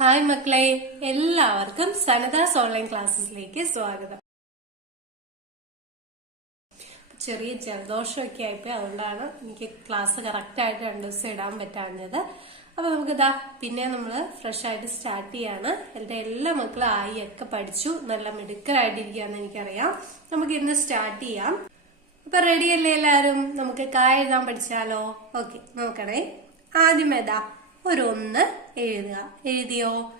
Hi മക്കളെ എല്ലാവർക്കും സനദാസ് online ക്ലാസ്സിലേക്ക് സ്വാഗതം. ചെറിയ ജലദോഷമൊക്കെ ആയിപ്പോയി അതുകൊണ്ടാണ് എനിക്ക് ക്ലാസ് കറക്റ്റ് ആയിട്ട് രണ്ടു ദിവസം ഇടാൻ പറ്റാഞ്ഞത്. അപ്പൊ നമുക്ക് ഇതാ പിന്നെ നമ്മൾ ഫ്രഷ് ആയിട്ട് സ്റ്റാർട്ട് ചെയ്യാണ്. എന്റെ എല്ലാ മക്കളും ആയി ഒക്കെ പഠിച്ചു നല്ല മിടുക്കരായിട്ടിരിക്കുകയെന്ന് എനിക്കറിയാം. നമുക്ക് ഇന്ന് സ്റ്റാർട്ട് ചെയ്യാം. അപ്പൊ റെഡി അല്ലേ എല്ലാരും നമുക്ക് കായ എഴുതാൻ പഠിച്ചാലോ? ഓക്കെ നോക്കണേ. ആദ്യം ഏതാ? ഒരു ഒന്ന് എഴുതുക. എഴുതിയോ?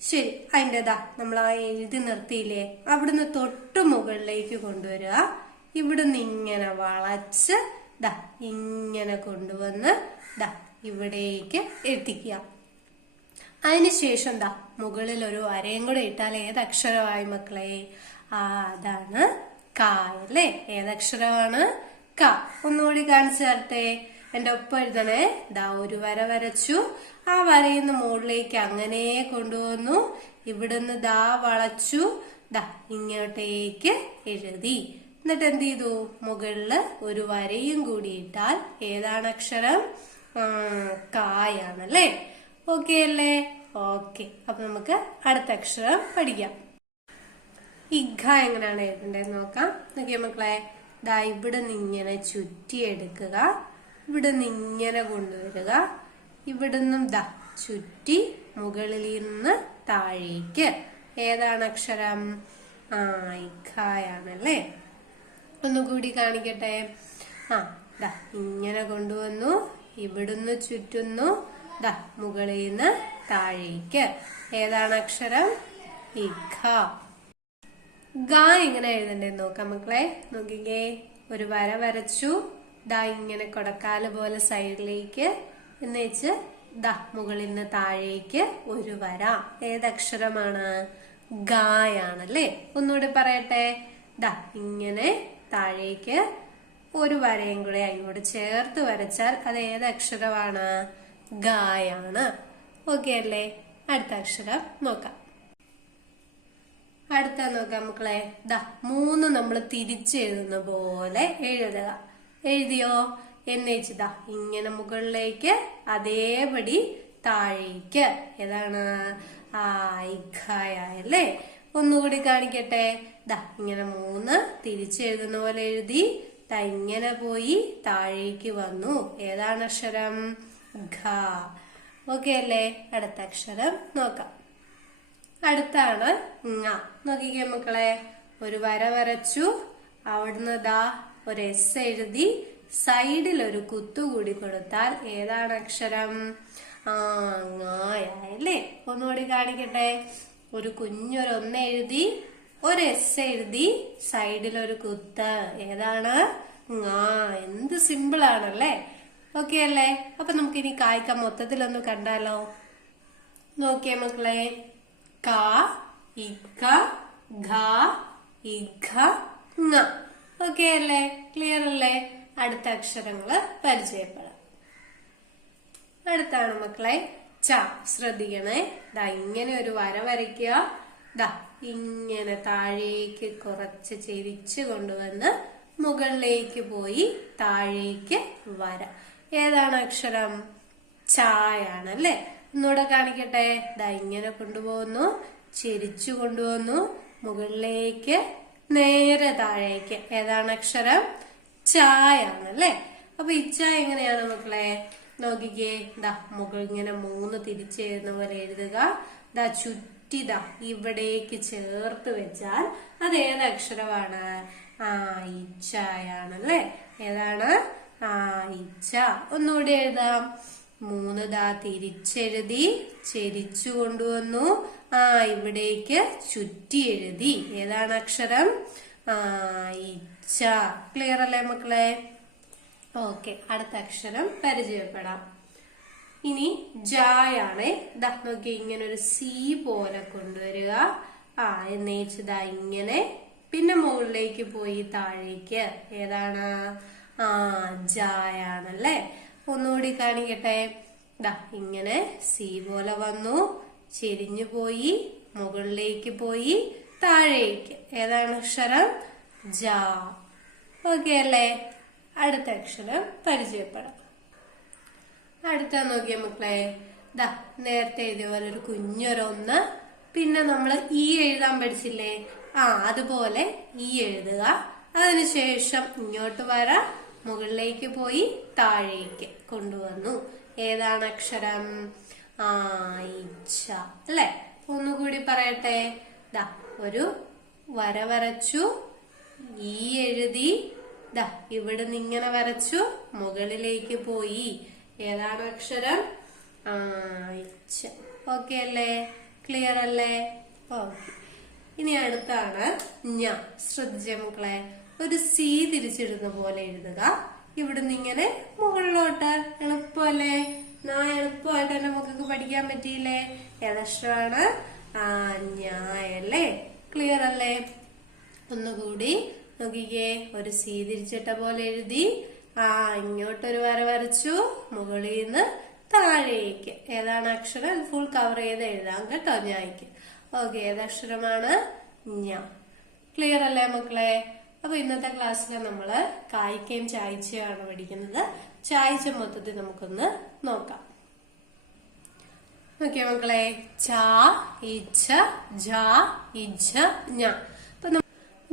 ശരി അതിന്റെതാ നമ്മൾ ആ എഴുതി നിർത്തിയില്ലേ? അവിടുന്ന് തൊട്ട് മുകളിലേക്ക് കൊണ്ടുവരിക. ഇവിടുന്ന് ഇങ്ങനെ വളച്ച് ദാ ഇങ്ങനെ കൊണ്ടുവന്ന് ദാ ഇവിടേക്ക് എത്തിക്കുക. അതിനുശേഷം ദാ മുകളിൽ ഒരു വരയും കൂടെ ഇട്ടാൽ ഏതക്ഷരമായി മക്കളെ? ആ അതാണ് കാ അല്ലേ? ഏതക്ഷരമാണ് ക? ഒന്നുകൂടി കാണിച്ചു തരട്ടെ. എന്റെ ഒപ്പം എഴുതണേ. ദാ ഒരു വര വരച്ചു. ആ വരയിന്ന് മുകളിലേക്ക് അങ്ങനെ കൊണ്ടുവന്നു. ഇവിടുന്ന് ദാ വളച്ചു. ദാ ഇങ്ങോട്ടേക്ക് എഴുതി. എന്നിട്ട് എന്ത് ചെയ്തു? മുകളിൽ ഒരു വരയും കൂടി ഇട്ടാൽ ഏതാണ് അക്ഷരം? കായാണല്ലേ? ഓക്കെ അല്ലേ? ഓക്കെ. അപ്പൊ നമുക്ക് അടുത്ത അക്ഷരം പഠിക്കാം. ഇഘ എങ്ങനെയാണ് എഴുതേണ്ടത് നോക്കാം. നോക്കിയ മക്കളെ. ദാ ഇവിടെ നിന്ന് ഇങ്ങനെ ചുറ്റിയെടുക്കുക. ഇവിടെ നിന്ന് ഇങ്ങനെ കൊണ്ടുവരിക. ഇവിടെ നിന്നും ദാ ചുറ്റി മുകളിൽ നിന്ന് താഴേക്ക്. ഏതാണ് അക്ഷരം? ആ ഒന്നുകൂടി കാണിക്കട്ടെ. ആ ദാ ഇങ്ങനെ കൊണ്ടുവന്നു. ഇവിടുന്ന് ചുറ്റുന്നു. ദാ മുകളിൽ നിന്ന് താഴേക്ക്. ഏതാണ് അക്ഷരം? ഇഖ. ഗ എങ്ങനെ എഴുതണ്ടേ നോക്കാം മക്കളെ. നോക്കിക്കേ. ഒരു വര വരച്ചു. ദാ ഇങ്ങനെ കൊടക്കാല പോലെ സൈഡിലേക്ക് എന്ന് വെച്ച് ദാ മുകളിൽ നിന്ന് താഴേക്ക് ഒരു വര. ഏതക്ഷരമാണ്? ഗായാണല്ലേ? ഒന്നുകൂടി പറയട്ടെ. ദാ ഇങ്ങനെ താഴേക്ക് ഒരു വരയും കൂടെ അങ്ങോട്ട് ചേർത്ത് വരച്ചാൽ അത് ഏതക്ഷരമാണ്? ഗായാണ്. ഓക്കെ അല്ലേ? അടുത്ത അക്ഷരം നോക്കാം. അടുത്ത നോക്കാം മക്കളെ. ദാ മൂന്ന് നമ്മൾ തിരിച്ചെഴുതുന്ന പോലെ എഴുതുക. എഴുതിയോ? എന്ന് ദാ ഇങ്ങനെ മുകളിലേക്ക് അതേപടി താഴേക്ക്. ഏതാണ്? അല്ലേ ഒന്നുകൂടി കാണിക്കട്ടെ. ദാ ഇങ്ങനെ മൂന്ന് തിരിച്ചെഴുതുന്ന പോലെ എഴുതി ഇങ്ങനെ പോയി താഴേക്ക് വന്നു. ഏതാണ് അക്ഷരം? ഘ ഓക്കെ അല്ലേ? അടുത്ത അക്ഷരം നോക്കാം. അടുത്താണ് ങ. നോക്കിക്കേ മക്കളെ. ഒരു വര വരച്ചു. അവിടുന്ന് ദാ ഒരു എസ് എഴുതി സൈഡിൽ ഒരു കുത്തുകൂടി കൊടുത്താൽ ഏതാണ് അക്ഷരം ആ ഒന്നുകൂടി കാണിക്കട്ടെ. ഒരു കുഞ്ഞൊരു ഒന്ന് എഴുതി ഒരു എസ് എഴുതി സൈഡിൽ ഒരു കുത്ത്. ഏതാണ്? ആ എന്ത് സിമ്പിൾ ആണല്ലേ ഓക്കെ അല്ലേ? അപ്പൊ നമുക്ക് ഇനി കായ്ക്ക മൊത്തത്തിലൊന്ന് കണ്ടാലോ. നോക്കിയേ മക്കളെ. കാ ഇക്ക ഘ ഇഘ ങ. ഓക്കെ അല്ലേ ക്ലിയർ അല്ലേ? അടുത്ത അക്ഷരങ്ങൾ പരിചയപ്പെടാം. അടുത്താണ് മക്കളെ. ച ശ്രദ്ധിക്കണേ. ദാ ഇങ്ങനെ ഒരു വര വരയ്ക്കുക. ദാ ഇങ്ങനെ താഴേക്ക് കുറച്ച് ചെരിച്ച് കൊണ്ടുവന്ന് മുകളിലേക്ക് പോയി താഴേക്ക് വര. ഏതാണ് അക്ഷരം? ചായാണ് അല്ലെ ഒന്നുകൂടെ കാണിക്കട്ടെ. ദാ ഇങ്ങനെ കൊണ്ടുപോകുന്നു. ചെരിച്ചു കൊണ്ടുവന്നു. മുകളിലേക്ക് നേരെ താഴേക്ക്. ഏതാണ് അക്ഷരം? ചായാണ് അല്ലേ അപ്പൊ ഇച്ച എങ്ങനെയാണ് മക്കളെ? നോക്കിക്കേ. ദാ മുകൾ ഇങ്ങനെ മൂന്ന് തിരിച്ചെഴുതുന്ന പോലെ എഴുതുക. ദാ ചുറ്റി ദാ ഇവിടേക്ക് ചേർത്ത് വെച്ചാൽ അത് ഏത് അക്ഷരമാണ്? ആ ഇച്ചായാണല്ലേ ഏതാണ്? ആ ഇച്ച ഒന്നുകൂടി എഴുതാം. മൂന്ന് ദാ തിരിച്ചെഴുതി ചെരിച്ചു കൊണ്ടുവന്നു. ആ ഇവിടേക്ക് ചുറ്റി എഴുതി ഏതാണ് അക്ഷരം? ആ ഇച്ച ക്ലിയർ അല്ലേ മക്കളെ? ഓക്കെ അടുത്ത അക്ഷരം പരിചയപ്പെടാം. ഇനി ജായാണ്. ദാ നോക്കി ഇങ്ങനെ ഒരു സി പോലെ കൊണ്ടുവരിക. ആ എന്നേച്ച് ദാ ഇങ്ങനെ. പിന്നെ മുകളിലേക്ക് പോയി താഴേക്ക്. ഏതാണ്? ആ ജായാണല്ലേ? ഒന്നുകൂടി കാണിക്കട്ടെ. ദാ ഇങ്ങനെ സി പോലെ വന്നു. ചെരിഞ്ഞു പോയി മുകളിലേക്ക് പോയി താഴേക്ക്. ഏതാണ് അക്ഷരം? ജാ. ഓക്കെ അല്ലേ? അടുത്ത അക്ഷരം പരിചയപ്പെടാം. അടുത്ത നോക്കിയ മക്കളെ. ദാ നേരത്തെ ഇതേപോലെ പോലെ ഒരു കുഞ്ഞൊരൊന്ന്. പിന്നെ നമ്മൾ ഈ എഴുതാൻ പഠിച്ചില്ലേ? ആ അതുപോലെ ഈ എഴുതുക. അതിനുശേഷം ഇങ്ങോട്ട് വരാം. മുകളിലേക്ക് പോയി താഴേക്ക് കൊണ്ടുവന്നു. ഏതാണ് അക്ഷരം? ആയിച്ച അല്ലെ? ഒന്നുകൂടി പറയട്ടെ. ദാ ഒരു വര വരച്ചു. ഈ എഴുതി. ദാ ഇവിടുന്ന് ഇങ്ങനെ വരച്ചു. മുകളിലേക്ക് പോയി. ഏതാണ് അക്ഷരം? ആയിച്ച ഓക്കെ അല്ലേ? ക്ലിയർ അല്ലേ? ഓക്കെ ഇനി അടുത്താണ് ഞ. ശ്രദ്ധിച്ച മക്കളെ ഒരു സി തിരിച്ചിടുന്ന പോലെ എഴുതുക. ഇവിടുന്ന് ഇങ്ങനെ മുകളിലോട്ട്. എളുപ്പമല്ലേ? നാ എളുപ്പമായിട്ട് തന്നെ നമുക്ക് പഠിക്കാൻ പറ്റിയില്ലേ? ഏതാണ് ആ ഞായല്ലേ? ക്ലിയർ അല്ലേ? ഒന്നുകൂടി നോക്കിക്കേ. ഒരു സി തിരിച്ചിട്ട പോലെ എഴുതി. ആ ഇങ്ങോട്ടൊരു വര വരച്ചു. മുകളിൽ നിന്ന് താഴേക്ക്. ഏതാണ് അക്ഷരം? ഫുൾ കവർ ചെയ്ത് എഴുതാം കേട്ടോ ഞായ്ക്ക്. ഓക്കെ ഏതക്ഷരമാണ് ഞാ. ക്ലിയർ അല്ലേ മക്കളെ? അപ്പൊ ഇന്നത്തെ ക്ലാസ്സിൽ നമ്മൾ കായ്ക്കയും ചായച്ചയാണ് പഠിക്കുന്നത്. ചായച്ച മൊത്തത്തിൽ നമുക്കൊന്ന് നോക്കാം. നോക്കിയ മക്കളെ ചാ ഇച്ഛ ജ ഇച്ഛ ഞ.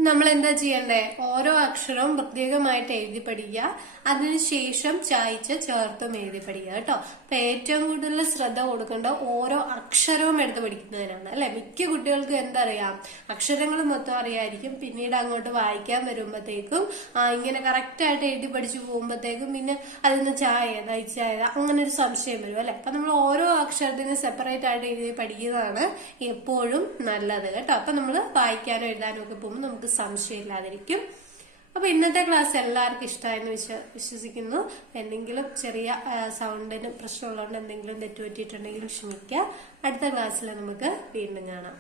നമ്മൾ എന്താ ചെയ്യണ്ടേ? ഓരോ അക്ഷരവും പ്രത്യേകമായിട്ട് എഴുതി പഠിക്കുക. അതിനുശേഷം ചായച്ച് ചേർത്തും എഴുതി പഠിക്കുക കേട്ടോ. അപ്പൊ ഏറ്റവും കൂടുതൽ ശ്രദ്ധ കൊടുക്കേണ്ട ഓരോ അക്ഷരവും എടുത്ത് പഠിക്കുന്നതിനാണ്. അല്ലെ? മിക്ക കുട്ടികൾക്കും എന്തറിയാം? അക്ഷരങ്ങൾ മൊത്തം അറിയായിരിക്കും. പിന്നീട് അങ്ങോട്ട് വായിക്കാൻ വരുമ്പോഴത്തേക്കും ഇങ്ങനെ കറക്റ്റ് ആയിട്ട് എഴുതി പഠിച്ചു പോകുമ്പോഴത്തേക്കും പിന്നെ അതിൽ നിന്ന് ചായ ഏതാ ചായ അങ്ങനെ ഒരു സംശയം വരും. അല്ലെ? അപ്പൊ നമ്മൾ ഓരോ അക്ഷരത്തിന് സെപ്പറേറ്റ് ആയിട്ട് എഴുതി പഠിക്കുന്നതാണ് എപ്പോഴും നല്ലത് കേട്ടോ. അപ്പൊ നമ്മൾ വായിക്കാനോ എഴുതാനോ ഒക്കെ പോകുമ്പോൾ നമുക്ക് സംശയമില്ലാതിരിക്കും. അപ്പൊ ഇന്നത്തെ ക്ലാസ് എല്ലാവർക്കും ഇഷ്ടമായെന്ന് വിശ്വ വിശ്വസിക്കുന്നു. എന്തെങ്കിലും ചെറിയ സൗണ്ടിന് പ്രശ്നമുള്ളതുകൊണ്ട് എന്തെങ്കിലും തെറ്റുപറ്റിയിട്ടുണ്ടെങ്കിൽ ക്ഷമിക്കുക. അടുത്ത ക്ലാസ്സിൽ നമുക്ക് വീണ്ടും കാണാം.